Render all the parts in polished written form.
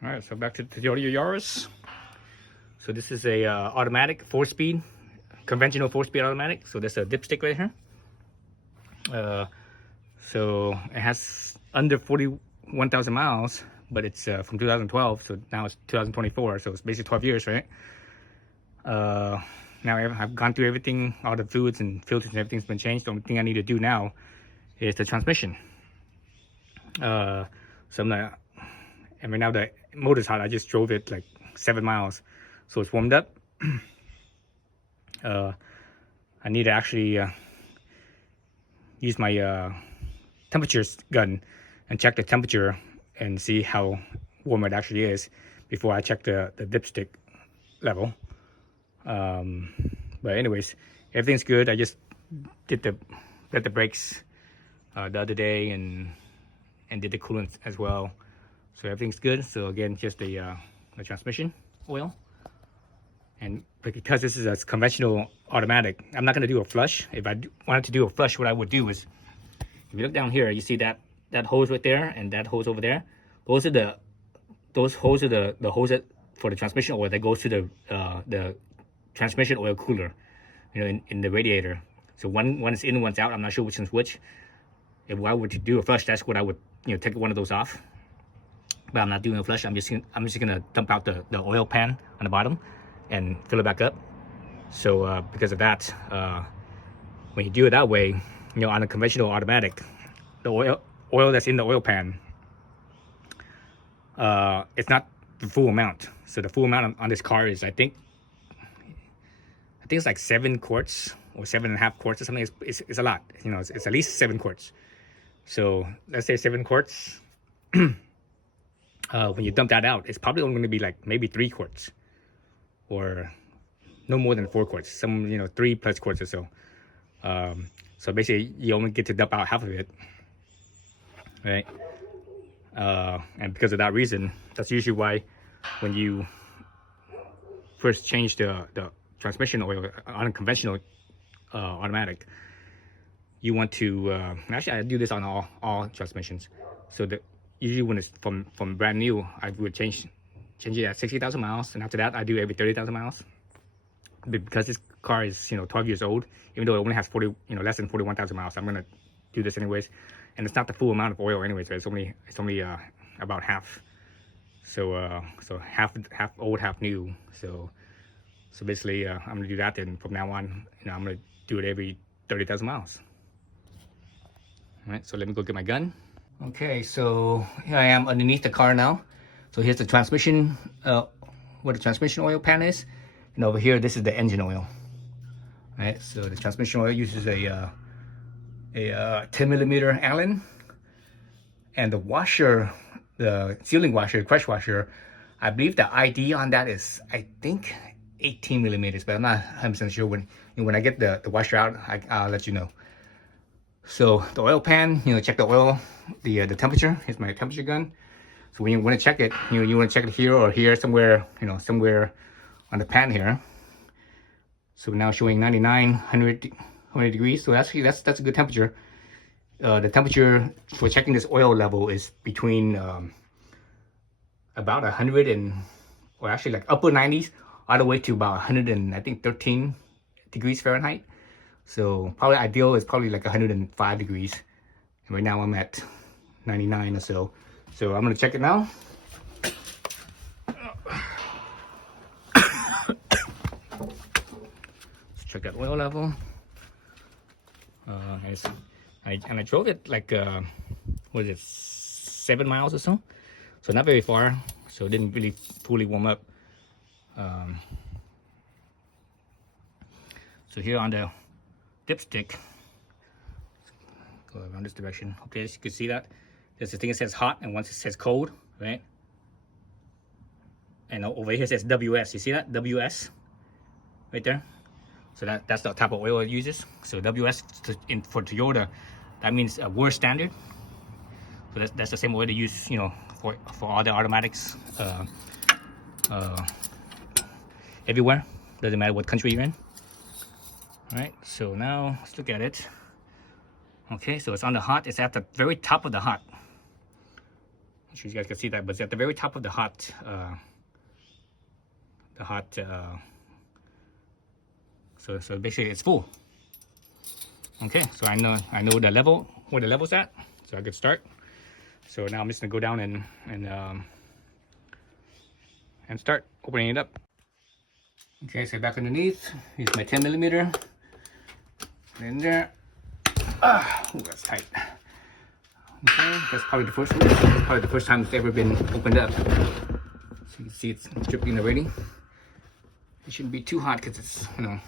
All right, so back to the Toyota Yaris. So this is a automatic 4-speed, conventional 4-speed automatic. So there's a dipstick right here. So it has under 41,000 miles, but it's from 2012, so now it's 2024, so it's basically 12 years, right? Now I've gone through everything, all the fluids and filters and everything's been changed. The only thing I need to do now is the transmission. So I'm gonna, and right now the motor's hot. I just drove it like 7 miles, so it's warmed up. I need to actually use my temperature gun and check the temperature and see how warm it actually is before I check the dipstick level. But anyways, everything's good. I just did the brakes the other day and did the coolant as well, so everything's good. So again, just the transmission oil, and because this is a conventional automatic, I'm not going to do a flush. If I wanted to do a flush, what I would do is, if you look down here, you see that hose right there and that hose over there. Those hoses are the hose for the transmission oil that goes to the transmission oil cooler, you know, in the radiator. So one is in, one's out. I'm not sure which one's which. If I were to do a flush, that's what I would, you know, take one of those off. But I'm not doing a flush. I'm just gonna dump out the oil pan on the bottom and fill it back up. So because of that, when you do it that way, you know, on a conventional automatic, the oil that's in the oil pan, it's not the full amount. So the full amount on this car is, I think it's like 7 quarts or 7.5 quarts or something. It's a lot, you know. It's at least 7 quarts. So let's say 7 quarts. When you dump that out, it's probably only going to be like maybe 3 quarts, or no more than 4 quarts. Some, you know, 3+ quarts or so. So basically, you only get to dump out half of it, right? And because of that reason, that's usually why when you first change the transmission oil on a conventional automatic, you want to actually, I do this on all transmissions. So that usually when it's from brand new, I would change it at 60,000 miles, and after that I do every 30,000 miles. Because this car is, you know, 12 years old, even though it only has less than 41,000 miles, I'm gonna do this anyways. And it's not the full amount of oil anyways, right? It's only about half. So so half old, half new. So basically, I'm gonna do that. And from now on, you know, I'm gonna do it every 30,000 miles. All right. So let me go get my gun. Okay. So here I am underneath the car now. So here's the transmission, where the transmission oil pan is, and over here, this is the engine oil. All right. So the transmission oil uses a 10mm Allen, and the washer, the sealing washer, crush washer, I believe the ID on that is, I think, 18mm, but I'm not 100% sure. When I get the washer out, I'll let you know. So the oil pan, you know, check the oil, the temperature. Here's my temperature gun. So when you want to check it, you want to check it here or here, somewhere, you know, somewhere on the pan here. So now showing 99, 100 degrees. So that's a good temperature. The temperature for checking this oil level is between about 100 and, or actually like upper 90s, all the way to about 100 and I think 13 degrees Fahrenheit. So probably ideal is probably like 105 degrees. And right now I'm at 99 or so. So I'm gonna check it now. Let's check that oil level. And I drove it like, what is it, 7 miles or so? So not very far. So it didn't really fully warm up. So here on the dipstick, go around this direction. Okay, as you can see that there's a thing that says hot and one that says cold, right? And over here it says WS. You see that? WS right there. So that's the type of oil it uses. So WS for Toyota, that means a worst standard. So that's the same oil they use, you know, for all the automatics everywhere. Doesn't matter what country you're in. All right, so now let's look at it. Okay, so it's on the hot. It's at the very top of the hot. sure you guys can see that, but it's at the very top of the hot so basically it's full. Okay, so I know the level, where the level's at, so I could start. So now I'm just gonna go down and start opening it up. Okay, so back underneath, here's my 10 millimeter. Put it in there. Ooh, that's tight. Okay, that's probably the first time it's ever been opened up. So you can see it's dripping already. It shouldn't be too hot because it's, you know,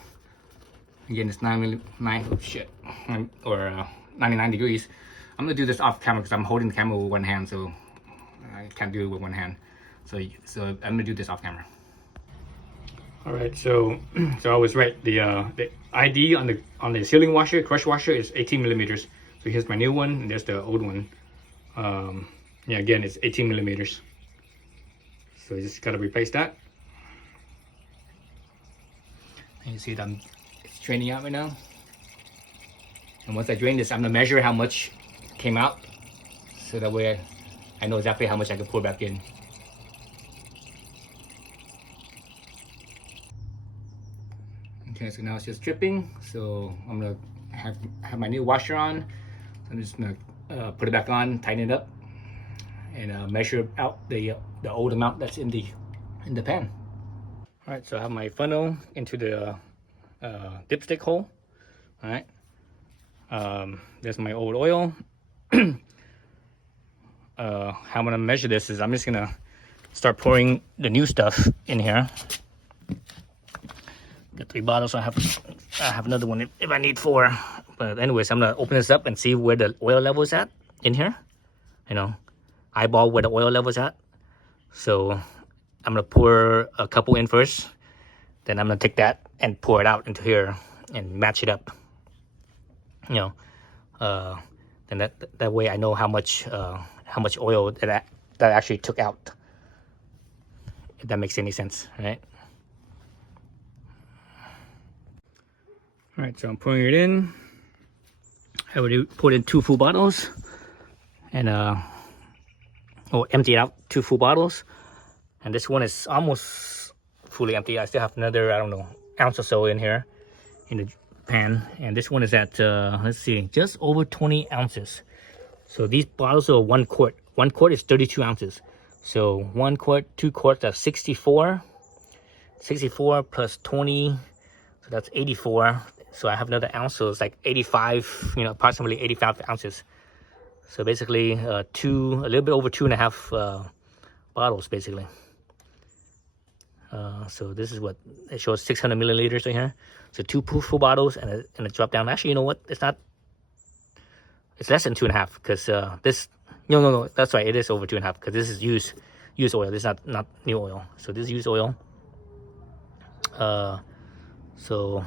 again, it's 99 degrees. I'm gonna do this off camera because I'm holding the camera with one hand, so I can't do it with one hand. So I'm gonna do this off camera. All right, so I was right. The ID on the sealing washer, crush washer, is 18 millimeters. So here's my new one, and there's the old one. Yeah, again, it's 18 millimeters. So you just gotta replace that. And you see that it's draining out right now. And once I drain this, I'm gonna measure how much came out, so that way I know exactly how much I can pour back in. Okay, so now it's just dripping. So I'm gonna have my new washer on. So I'm just gonna put it back on, tighten it up, and measure out the old amount that's in the pan. All right, so I have my funnel into the dipstick hole. All right, there's my old oil. How I'm gonna measure this is I'm just gonna start pouring the new stuff in here. Got 3 bottles, so I have another one if I need 4. But anyways, I'm gonna open this up and see where the oil level is at in here. You know, eyeball where the oil level is at. So I'm gonna pour a couple in first, then I'm gonna take that and pour it out into here and match it up. You know, and that way I know how much oil that I actually took out. If that makes any sense, right? All right, so I'm pouring it in. I already poured in 2 full bottles, and emptied out 2 full bottles, and this one is almost fully empty. I still have another, I don't know, ounce or so in here in the pan, and this one is at let's see, just over 20 ounces. So these bottles are 1 quart. 1 quart is 32 ounces. So 1 quart, 2 quarts, that's 64. 64 plus 20, so that's 84. So I have another ounce, so it's like 85, you know, approximately 85 ounces. So basically a little bit over 2.5 bottles basically. So this is what it shows, 600 milliliters right here. So 2 full bottles and a drop down. Actually, you know what, it's less than 2.5, because this, no, that's right, it is over 2.5, because this is used oil. This is not new oil. So this is used oil. So,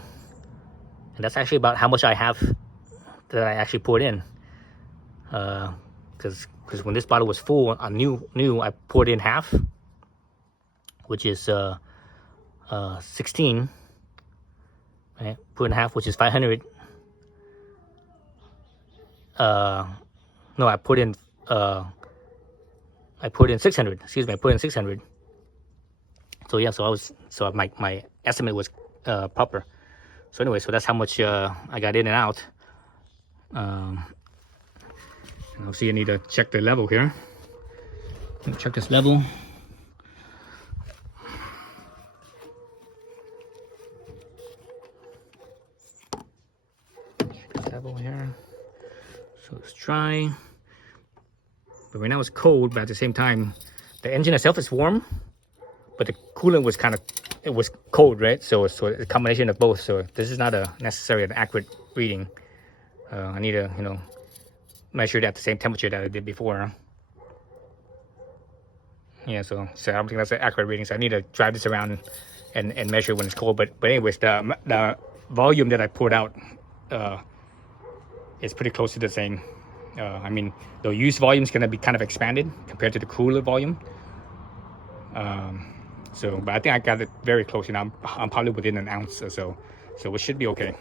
and that's actually about how much I have that I actually poured in. Because when this bottle was full, new, I poured in half, which is 16. Right, poured in half, which is 500. No, I put in 600. Excuse me, I put in 600. So yeah, so my estimate was proper. So anyway, so that's how much I got in and out. Obviously, you need to check the level here. Check this level. Check this level here. So it's dry. But right now it's cold, but at the same time, the engine itself is warm, but the coolant was it was cold, right? So it's a combination of both. So this is not necessarily an accurate reading. I need to, measure it at the same temperature that I did before. Yeah, so I don't think that's an accurate reading. So I need to drive this around and measure when it's cold. But anyways, the volume that I poured out is pretty close to the same. I mean, the used volume is going to be kind of expanded compared to the cooler volume. But I think I got it very close, I'm probably within an ounce or so. So it should be okay.